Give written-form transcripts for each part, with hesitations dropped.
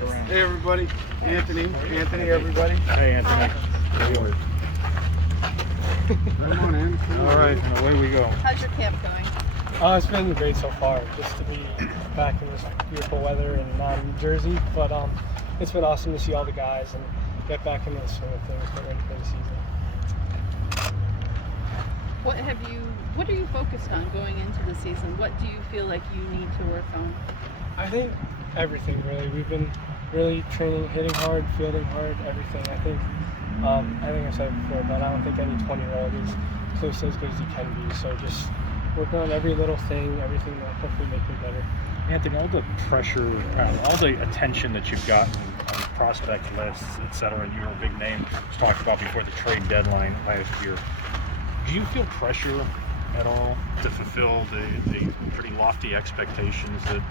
stick around. Hey everybody, Anthony, everybody. Hey Anthony. Come on in. All right, away we go. How's your camp going? It's been great so far, just to be back in this beautiful weather in New Jersey. But it's been awesome to see all the guys and get back into the swing of things, get ready for the season. What are you focused on going into the season? What do you feel like you need to work on? I think everything really. We've been really training, hitting hard, fielding hard, everything. I think I said it before, but I don't think any 20-year-old is close to as good as he can be. So just working on every little thing, everything that hopefully make me better. Anthony, all the pressure, all the attention that you've gotten on prospect lists, etc., and you're a big name, was talked about before the trade deadline last year. Do you feel pressure at all to fulfill the pretty lofty expectations that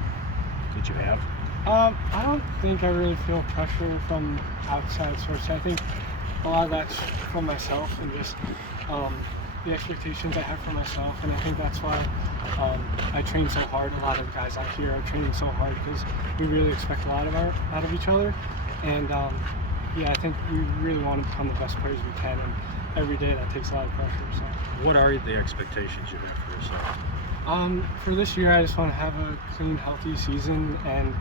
you have? I don't think I really feel pressure from outside sources. I think a lot of that's from myself and just the expectations I have for myself, and I think that's why I train so hard. A lot of guys out here are training so hard because we really expect a lot out of each other, and I think we really want to become the best players we can, and every day that takes a lot of pressure. So. What are the expectations you have for yourself? For this year, I just want to have a clean, healthy season and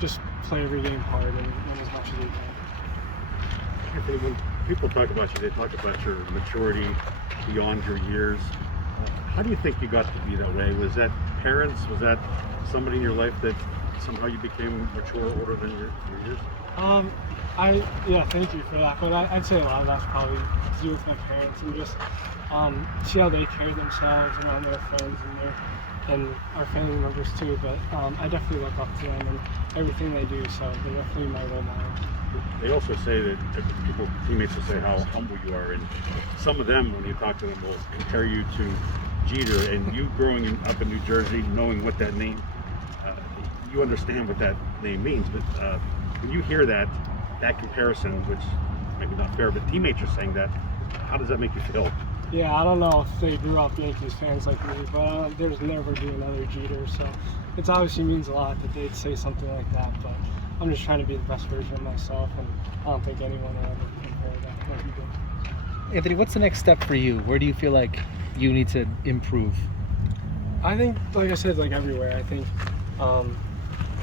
just play every game hard and as much as we can. Anthony, when people talk about you, they talk about your maturity beyond your years. How do you think you got to be that way? Was that parents? Was that somebody in your life that somehow you became mature, older than your years? Thank you for that. But I'd say a lot of that's probably to do with my parents and just see how they carry themselves around their friends and our family members too. But I definitely look up to them and everything they do. So they're definitely my role models. They also say that teammates will say how humble you are, and some of them, when you talk to them, will compare you to Jeter. And you growing up in New Jersey, knowing what that name, you understand what that name means. But when you hear that comparison, which maybe not fair, but teammates are saying that, how does that make you feel? Yeah, I don't know if they grew up Yankees fans like me, but there's never be another Jeter. So it obviously means a lot that they'd say something like that. But I'm just trying to be the best version of myself, and I don't think anyone will ever compare that like you do. Anthony, what's the next step for you? Where do you feel like you need to improve? I think, like I said, like everywhere, I think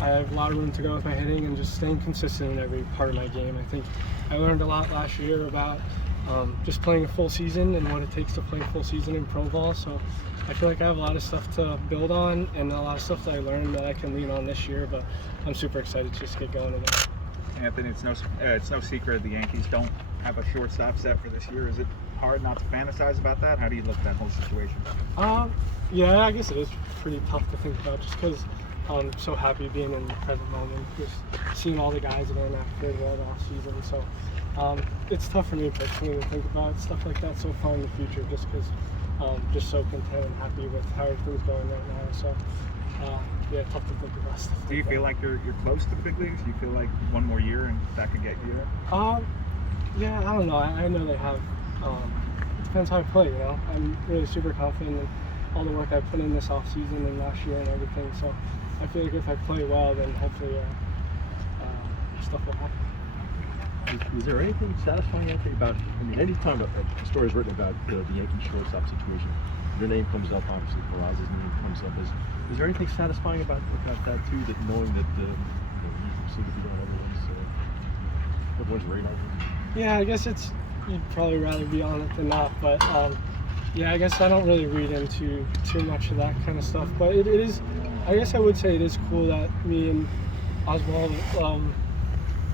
I have a lot of room to go with my hitting and just staying consistent in every part of my game. I think I learned a lot last year about just playing a full season and what it takes to play a full season in pro ball. So I feel like I have a lot of stuff to build on and a lot of stuff that I learned that I can lean on this year, but I'm super excited to just get going again. Anthony, it's no secret the Yankees don't have a shortstop set for this year. Is it hard not to fantasize about that? How do you look at that whole situation? Yeah, I guess it is pretty tough to think about just because I'm so happy being in the present moment, just seeing all the guys that are in active world off season. So it's tough for me personally to think about stuff like that so far in the future, just because just so content and happy with how everything's going right now. So tough to think about stuff. Do you feel like you're close to the big leagues? Do you feel like one more year and that could get you there? Yeah, I don't know. I know they have. It depends how I play. You know, I'm really super confident in all the work I put in this off season and last year and everything. So I feel like if I play well, then hopefully stuff will happen. Is there anything satisfying, Anthony, about, anytime a story is written about the Yankee shortstop situation, your name comes up, obviously Peraza's name comes up. Is there anything satisfying about that too, that knowing that you seem to be on everyone's radar? Yeah, I guess you'd probably rather be on it than not, but I guess I don't really read into too much of that kind of stuff. But it is, I guess I would say it is cool that me and Oswald,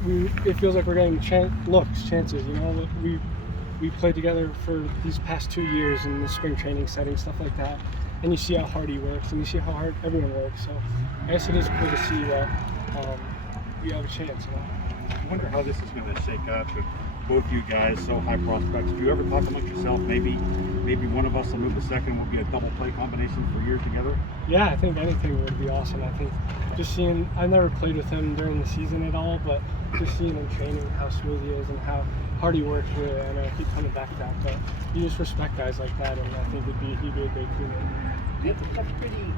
it feels like we're getting chances. You know, we played together for these past 2 years in the spring training setting, stuff like that, and you see how hard he works, and you see how hard everyone works. So I guess it is cool to see that we have a chance. You know? I wonder how this is going to shake up with both you guys, so high prospects. Do you ever talk amongst yourself, maybe one of us will move the second, will be a double play combination for years together? Yeah, I think anything would be awesome. I think just seeing, I never played with him during the season at all, but just seeing him training, how smooth he is and how hard he works with it, and I keep coming back to that. But you just respect guys like that, and I think he'd be a great teammate. You have a pretty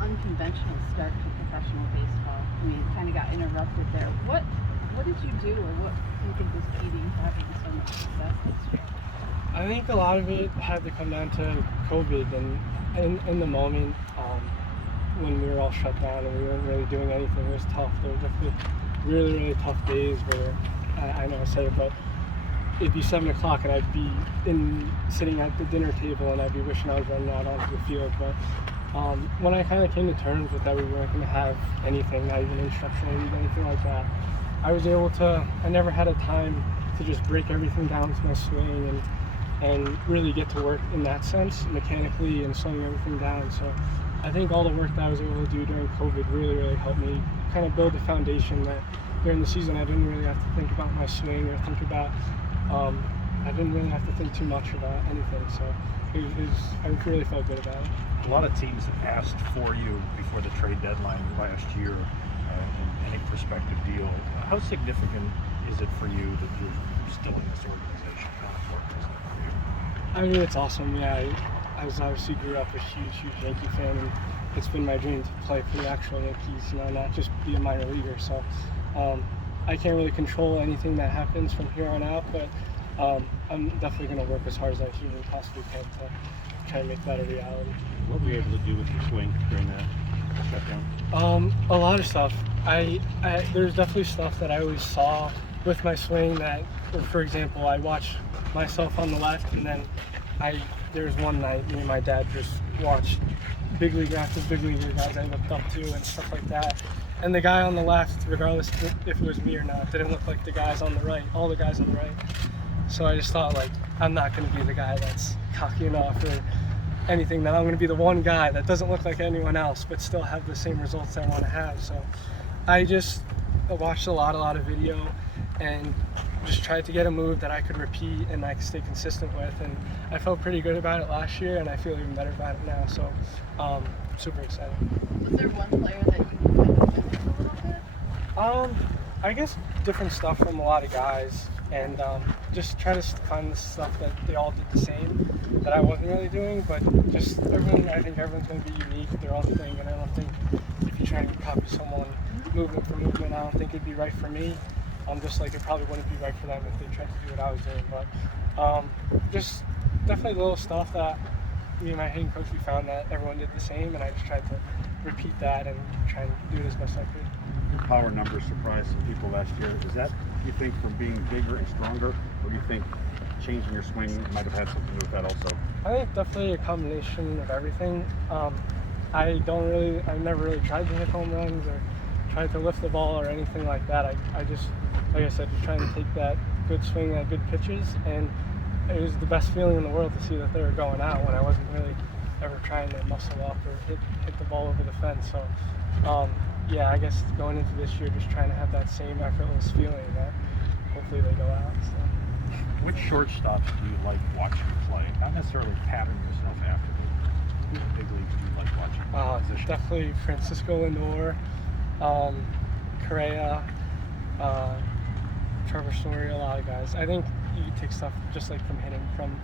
unconventional start to professional baseball. I mean, it kind of got interrupted there. What did you do, or what do you think was key to you having so much success this year? I think a lot of it had to come down to COVID, and in the moment when we were all shut down and we weren't really doing anything, it was tough. There were definitely really, really tough days where I know I say it, but it'd be 7 o'clock and I'd be sitting at the dinner table and I'd be wishing I was running out onto the field. But when I kind of came to terms with that we weren't going to have anything, not even instructional league, anything like that, I was able to, I never had a time to just break everything down to my swing and really get to work in that sense, mechanically and slowing everything down. So I think all the work that I was able to do during COVID really, really helped me kind of build the foundation that during the season I didn't really have to think about my swing or think about, I didn't really have to think too much about anything. So I really felt good about it. A lot of teams have asked for you before the trade deadline last year in any prospective deal. How significant is it for you that you're still in this organization? How important is that for you? I mean, it's awesome. Yeah, I was obviously grew up a huge Yankee fan, and it's been my dream to play for the actual Yankees, not just be a minor leaguer. So I can't really control anything that happens from here on out, but I'm definitely going to work as hard as I humanly possibly can to try and make that a reality. What were you able to do with your swing during that shutdown? A lot of stuff. There's definitely stuff that I always saw with my swing that, for example, I watched myself on the left, and then there was one night me and my dad just watched big league after big league guys I looked up to and stuff like that. And the guy on the left, regardless if it was me or not, didn't look like the guys on the right, all the guys on the right. So I just thought, like, I'm not going to be the guy that's cocky enough or anything, that I'm going to be the one guy that doesn't look like anyone else but still have the same results I want to have. So I just watched a lot of video and just tried to get a move that I could repeat and I could stay consistent with, and I felt pretty good about it last year and I feel even better about it now. So super excited. Was there one player that you kind of missed a little bit? I guess different stuff from a lot of guys, and just try to find the stuff that they all did the same that I wasn't really doing, but just I think everyone's going to be unique with their own thing, and I don't think if you try and copy someone movement for movement, I don't think it'd be right for me. Just like it probably wouldn't be right for them if they tried to do what I was doing, but just definitely little stuff that me and my hitting coach, we found that everyone did the same, and I just tried to repeat that and try and do it as best I could. Your power numbers surprised some people last year. Is that, you think, from being bigger and stronger, or do you think changing your swing might have had something to do with that also? I think definitely a combination of everything. I've never really tried to hit home runs or tried to lift the ball or anything like that. I just, like I said, just trying to take that good swing at good pitches, and it was the best feeling in the world to see that they were going out when I wasn't really ever trying to muscle up or hit the ball over the fence. So yeah, I guess going into this year, just trying to have that same effortless feeling that hopefully they go out. So. Which shortstops do you like watching play? Not necessarily pattern yourself after, but who's big leagues do you like watching? Position? Definitely Francisco Lindor, Correa, Trevor Story, a lot of guys. I think you take stuff just like from hitting from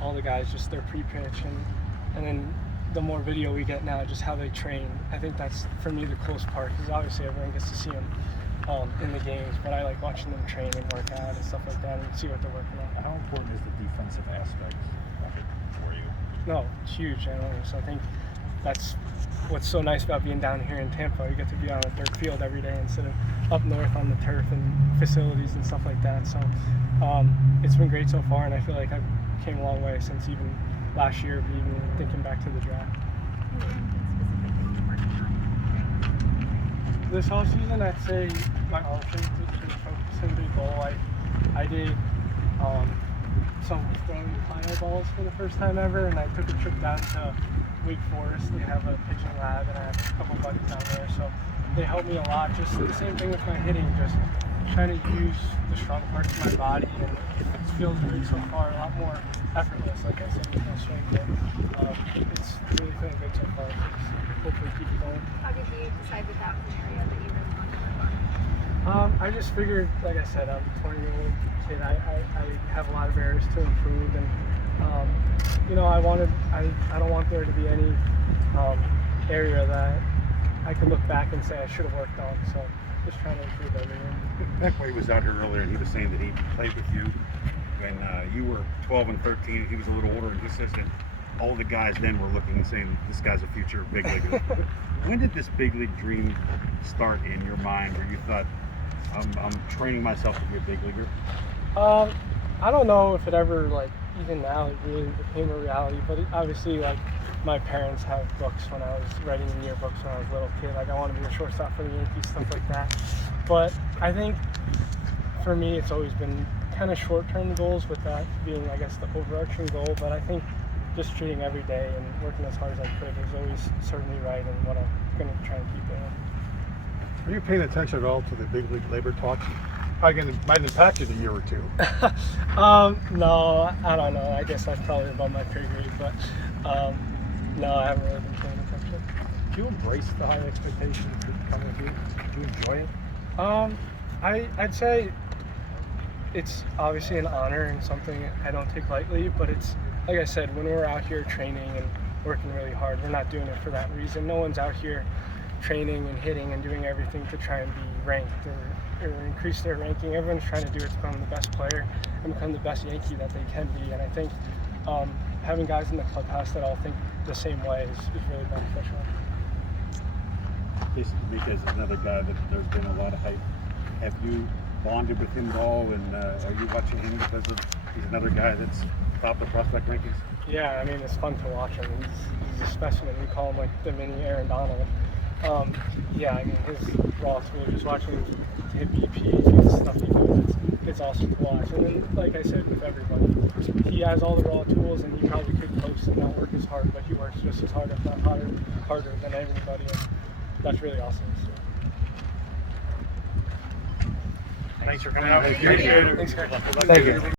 all the guys, just their pre-pitch, and then the more video we get now, just how they train. I think that's, for me, the coolest part, because obviously everyone gets to see them in the games, but I like watching them train and work out and stuff like that and see what they're working on. How important is the defensive aspect of it for you? No, it's huge. So I think that's what's so nice about being down here in Tampa. You get to be on a dirt field every day instead of up north on the turf and facilities and stuff like that. So it's been great so far, and I feel like I've came a long way since even last year, even thinking back to the draft. This whole season, I'd say my ultimate focus and big goal. I did some throwing fire balls for the first time ever, and I took a trip down to Wake Forest. They have a pitching lab, and I have a couple buddies down there, so they helped me a lot. Just the same thing with my hitting, just trying to use the strong parts of my body, and it feels great so far. A lot more effortless, like I said, with my swing, but it's really feeling good so far. So hopefully keep it going. How did you decide that that was an area that you really wanted to work? I just figured, like I said, I'm a 20-year-old kid. I have a lot of areas to improve, and I don't want there to be any area that I can look back and say I should have worked on. So just trying to improve every year. Peckway was out here earlier, and he was saying that he played with you when you were 12 and 13. He was a little older, and he says that all the guys then were looking and saying, this guy's a future big leaguer. When did this big league dream start in your mind where you thought, I'm training myself to be a big leaguer? I don't know if it ever, like, even now, it really became a reality, but obviously, like, my parents have books when I was writing in yearbooks when I was a little kid. Like, I want to be a shortstop for the Yankees, stuff like that. But I think for me, it's always been kind of short-term goals, with that being, I guess, the overarching goal. But I think just treating every day and working as hard as I could is always served me right, and what I'm going to try and keep doing. Are you paying attention at all to the big league labor talks? Probably might impact you in a year or two. No, I don't know. I guess that's probably above my pay grade, but no, I haven't really been paying attention. Do you embrace the high expectations that come with you? Do you enjoy it? I'd say it's obviously an honor and something I don't take lightly, but it's, like I said, when we're out here training and working really hard, we're not doing it for that reason. No one's out here training and hitting and doing everything to try and be ranked or increase their ranking. Everyone's trying to do it to become the best player and become the best Yankee that they can be. And I think having guys in the clubhouse that all think the same way is really beneficial. Jason Dominguez is another guy that there's been a lot of hype. Have you bonded with him at all, and are you watching him because he's another guy that's top of prospect rankings? Yeah, I mean, it's fun to watch him. He's a specimen. We call him like the mini Aaron Donald. Yeah, I mean, his raw tool, just watching him hit BP, do the stuff he does, it's awesome to watch. And then, like I said, with everybody, he has all the raw tools, and he probably could post and not work as hard, but he works just as hard, if not harder than everybody, and that's really awesome. Thanks for coming out. Thanks, guys. Good luck. Thank you.